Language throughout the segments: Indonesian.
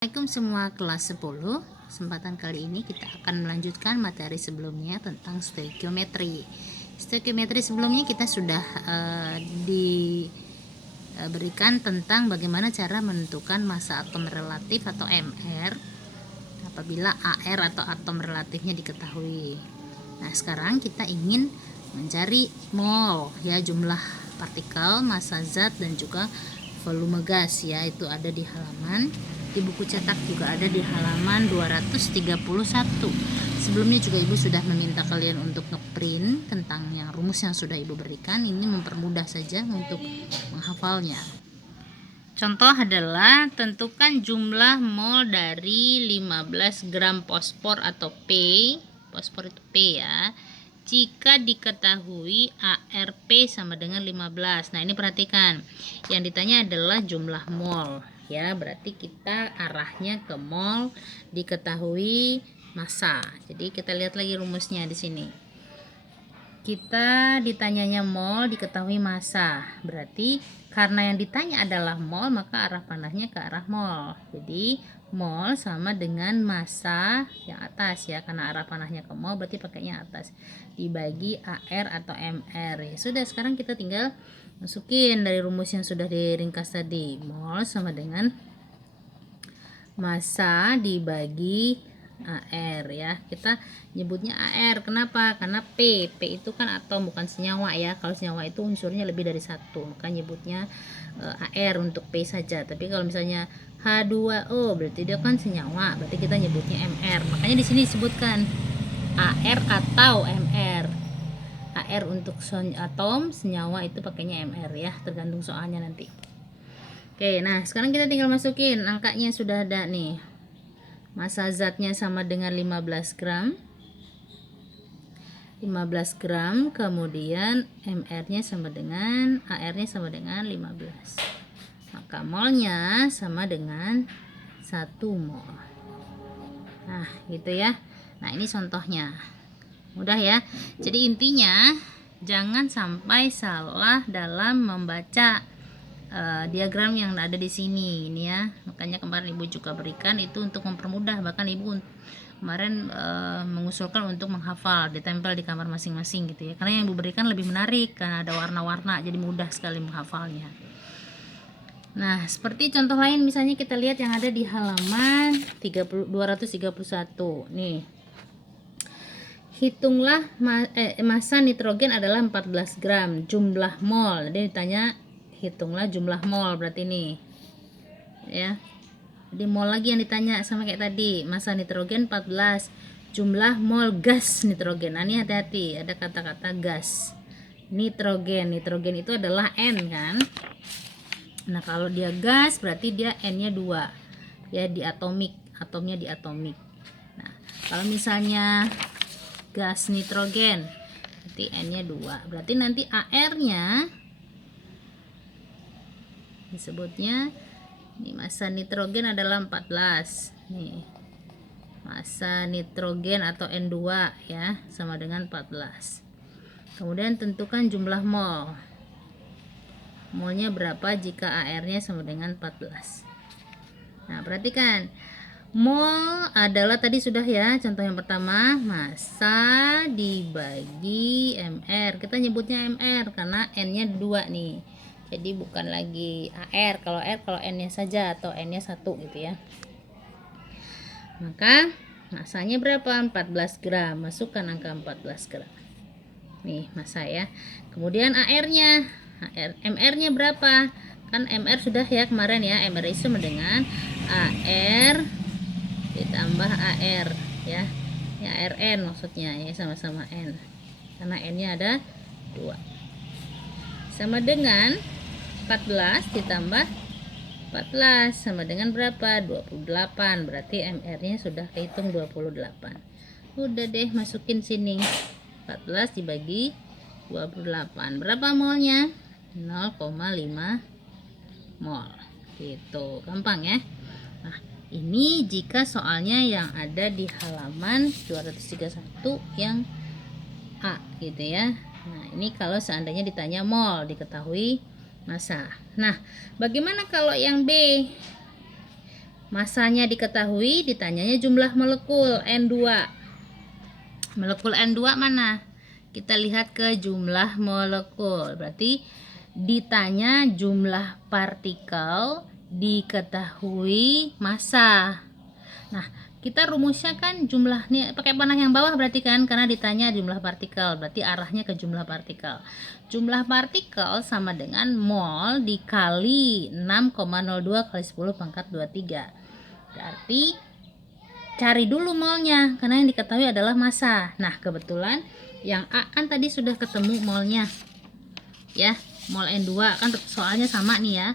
Assalamualaikum semua kelas 10. Kesempatan kali ini kita akan melanjutkan materi sebelumnya tentang stoikiometri. Stoikiometri sebelumnya kita sudah diberikan tentang bagaimana cara menentukan massa atom relatif atau MR apabila AR atau atom relatifnya diketahui. Nah, sekarang kita ingin mencari mol, ya, jumlah partikel, massa zat dan juga volume gas, ya. Itu ada di halaman, di buku cetak juga ada di halaman 231. Sebelumnya juga Ibu sudah meminta kalian untuk ngeprint tentang yang rumus yang sudah Ibu berikan. Ini mempermudah saja untuk menghafalnya. Contoh adalah tentukan jumlah mol dari 15 gram fosfor atau P. Fosfor itu P, ya. Jika diketahui ARP sama dengan 15. Nah, ini perhatikan. Yang ditanya adalah jumlah mol, ya. Berarti kita arahnya ke mol, diketahui massa. Jadi kita lihat lagi rumusnya di sini. Kita ditanyanya mol, diketahui massa. Berarti karena yang ditanya adalah mol, maka arah panahnya ke arah mol. Jadi mol sama dengan massa yang atas, ya. Karena arah panahnya ke mol, berarti pakainya atas. Dibagi AR atau MR. Ya sudah, sekarang kita tinggal masukin dari rumus yang sudah diringkas tadi. Mol sama dengan massa dibagi AR, ya. Kita nyebutnya AR. Kenapa? Karena P itu kan atom, bukan senyawa, ya. Kalau senyawa itu unsurnya lebih dari satu, maka nyebutnya AR untuk P saja. Tapi kalau misalnya H2O berarti dia kan senyawa, berarti kita nyebutnya MR. Makanya di sini disebutkan AR atau MR. AR untuk atom, senyawa itu pakainya MR, ya. Tergantung soalnya nanti. Oke, nah sekarang kita tinggal masukin angkanya, sudah ada nih. Massa zatnya sama dengan 15 gram. 15 gram, kemudian MR-nya sama dengan AR-nya sama dengan 15. Maka molnya sama dengan 1 mol. Nah, gitu ya. Nah, ini contohnya. Mudah, ya. Jadi intinya jangan sampai salah dalam membaca diagram yang ada di sini, ini, ya. Makanya kemarin Ibu juga berikan itu untuk mempermudah. Bahkan Ibu kemarin mengusulkan untuk menghafal, ditempel di kamar masing-masing, gitu, ya. Karena yang Ibu berikan lebih menarik karena ada warna-warna, jadi mudah sekali menghafalnya. Nah, seperti contoh lain misalnya kita lihat yang ada di halaman 231. Nih. Hitunglah massa nitrogen adalah 14 gram, jumlah mol. Jadi ditanya hitunglah jumlah mol, berarti nih, ya. Jadi mol lagi yang ditanya, sama kayak tadi. Massa nitrogen 14, jumlah mol gas nitrogen. Nah, ini hati-hati, ada kata-kata gas. Nitrogen itu adalah N, kan. Nah, kalau dia gas berarti dia N-nya 2, ya, di atomik, atomnya di atomik. Nah, kalau misalnya gas nitrogen berarti N-nya 2, berarti nanti AR-nya disebutnya, ini massa nitrogen adalah 14. Nih, massa nitrogen atau N2, ya, sama dengan 14. Kemudian tentukan jumlah mol. Molnya berapa jika AR-nya sama dengan 14. Nah, perhatikan. Mol adalah tadi sudah, ya, contoh yang pertama, massa dibagi MR. Kita nyebutnya MR karena N-nya 2 nih. Jadi bukan lagi AR, kalau N-nya saja atau N-nya 1, gitu, ya. Maka massanya berapa? 14 gram. Masukkan angka 14 gram. Nih, massa, ya. Kemudian AR-nya, MR-nya berapa? Kan MR sudah, ya, kemarin, ya. MR itu sama dengan AR ditambah AR, ya. Ya, RN maksudnya, ya, sama-sama N. Karena N-nya ada 2. Sama dengan 14 ditambah 14 sama dengan berapa? 28. Berarti MR-nya sudah kehitung 28. Udah deh, masukin sini. 14 dibagi 28. Berapa molnya? 0,5 mol. Gitu. Gampang, ya. Nah, ini jika soalnya yang ada di halaman 231 yang A, gitu, ya. Nah, ini kalau seandainya ditanya mol, diketahui massa. Nah, bagaimana kalau yang B? Masanya diketahui, ditanyanya jumlah molekul N2. Molekul N2 mana? Kita lihat ke jumlah molekul. Berarti ditanya jumlah partikel, diketahui massa. Nah, kita rumusnya kan jumlahnya pakai panah yang bawah berarti kan, karena ditanya jumlah partikel, berarti arahnya ke jumlah partikel. Jumlah partikel sama dengan mol dikali 6,02 kali 10 pangkat 23. Berarti cari dulu molnya, karena yang diketahui adalah massa. Nah, kebetulan yang A kan tadi sudah ketemu molnya. Ya, mol N2 kan soalnya sama nih ya.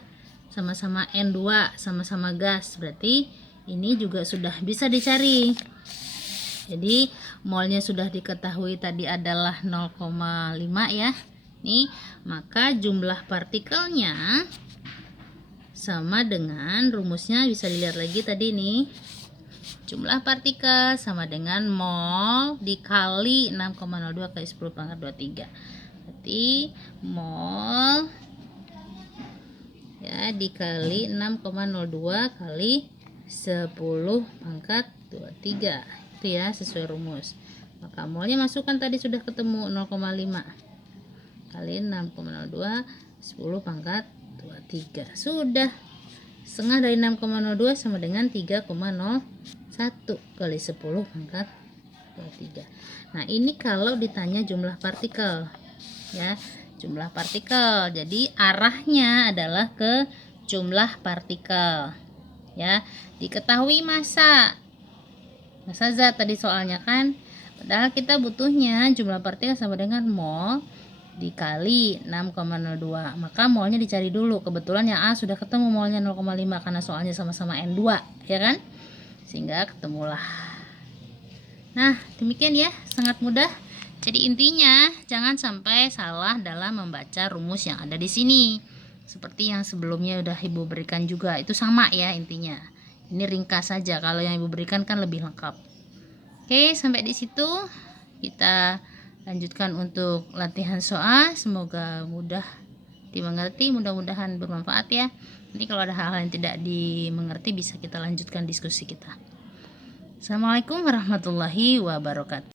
Sama-sama N2, sama-sama gas. Berarti ini juga sudah bisa dicari. Jadi, molnya sudah diketahui tadi adalah 0,5 ya. Nih, maka jumlah partikelnya sama dengan rumusnya bisa dilihat lagi tadi nih. Jumlah partikel sama dengan mol dikali 6,02 kali 10 pangkat 23. Berarti mol ya dikali 6,02 kali 10 pangkat 23. Itu ya sesuai rumus. Maka molnya masukkan tadi sudah ketemu 0,5 kali 6,02 10 pangkat 23. Sudah. Setengah dari 6,02 sama dengan 3,01 kali 10 pangkat 23. Nah, ini kalau ditanya jumlah partikel. Ya, jumlah partikel. Jadi arahnya adalah ke jumlah partikel. Ya, diketahui massa. Massa zat tadi soalnya kan. Padahal kita butuhnya jumlah partikel sama dengan mol dikali 6,02. Maka molnya dicari dulu. Kebetulan yang A sudah ketemu molnya 0,5 karena soalnya sama-sama N2, ya kan? Sehingga ketemulah. Nah, demikian ya, sangat mudah. Jadi intinya jangan sampai salah dalam membaca rumus yang ada di sini. Seperti yang sebelumnya udah Ibu berikan juga, itu sama ya intinya. Ini ringkas saja, kalau yang Ibu berikan kan lebih lengkap. Oke, sampai di situ kita lanjutkan untuk latihan soal. Semoga mudah dimengerti, mudah-mudahan bermanfaat ya. Nanti kalau ada hal-hal yang tidak dimengerti bisa kita lanjutkan diskusi kita. Assalamualaikum warahmatullahi wabarakatuh.